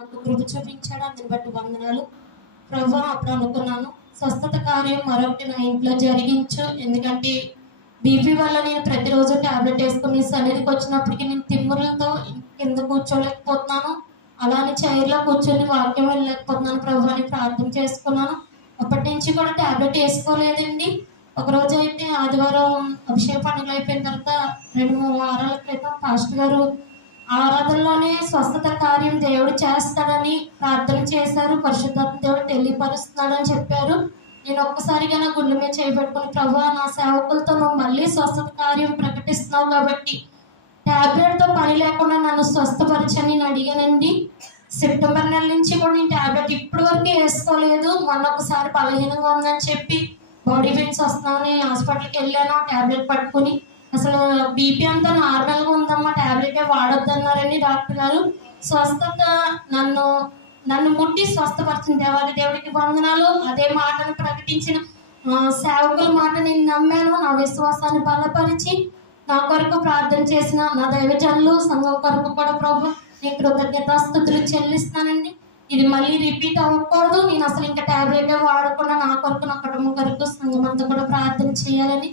నాకు కృప చూపించాడు అందుని బట్టి వందనాలు. ప్రభా అప్పుడు అనుకున్నాను స్వస్థత కార్యం మరొకటి నా ఇంట్లో జరిగించు. ఎందుకంటే బీపీ వల్ల నేను ప్రతిరోజు ట్యాబ్లెట్ వేసుకుని సన్నిధికి వచ్చినప్పటికీ నేను తిమ్మురులతో కింద కూర్చోలేకపోతున్నాను? అలానే చైర్లో కూర్చొని వాక్యం వెళ్ళలేకపోతున్నాను ప్రభు అని ప్రార్థన చేసుకున్నాను. అప్పటి నుంచి కూడా ట్యాబ్లెట్ వేసుకోలేదండి. ఒకరోజు అయితే ఆదివారం అభిషేక పండుగలు అయిపోయిన తర్వాత రెండు మూడు వారాల క్రితం పాస్టర్ గారు ఆరాధనలోనే స్వ కార్యం దేవుడు చేస్తాడని ప్రార్థన చేశారు పరిశుద్ధాత్మ దేవుడు తెలియపరుస్తున్నాడని చెప్పారు. నేను ఒక్కసారిగా నా గుండె మీద చేయబెట్టుకుని ప్రభు నా సేవకులతో నువ్వు మళ్ళీ స్వస్థత కార్యం ప్రకటిస్తున్నావు కాబట్టి ట్యాబ్లెట్తో పని లేకుండా నన్ను స్వస్థపరచని నేను అడిగానండి. సెప్టెంబర్ నెల నుంచి కూడా నేను టాబ్లెట్ ఇప్పటి వరకు వేసుకోలేదు. మొన్న ఒకసారి బలహీనంగా ఉందని చెప్పి బాడీ పెయిన్స్ వస్తున్నామని హాస్పిటల్కి వెళ్ళాను టాబ్లెట్ పట్టుకుని. అసలు బీపీ అంతా నార్మల్గా ఉందమ్మా ట్యాబ్లెటే వాడొద్దన్నారండి డాక్టర్ గారు. స్వస్థత నన్ను నన్ను ముట్టి స్వస్థపరిచిన దేవాలి దేవుడికి వందనాలు. అదే మాటను ప్రకటించిన సేవకుల మాట నేను నమ్మాను. నా విశ్వాసాన్ని బలపరిచి నా కొరకు ప్రార్థన చేసిన నా దైవజనులు సంఘం కొరకు కూడా ప్రభు నేను కృతజ్ఞతాస్థుతులు చెల్లిస్తానండి ఇది మళ్ళీ రిపీట్ అవ్వకూడదు. నేను అసలు ఇంకా ట్యాబ్లెట్ వాడకుండా నా కొరకు నా కుటుంబం కొరకు సంఘం అంతా కూడా ప్రార్థన చేయాలని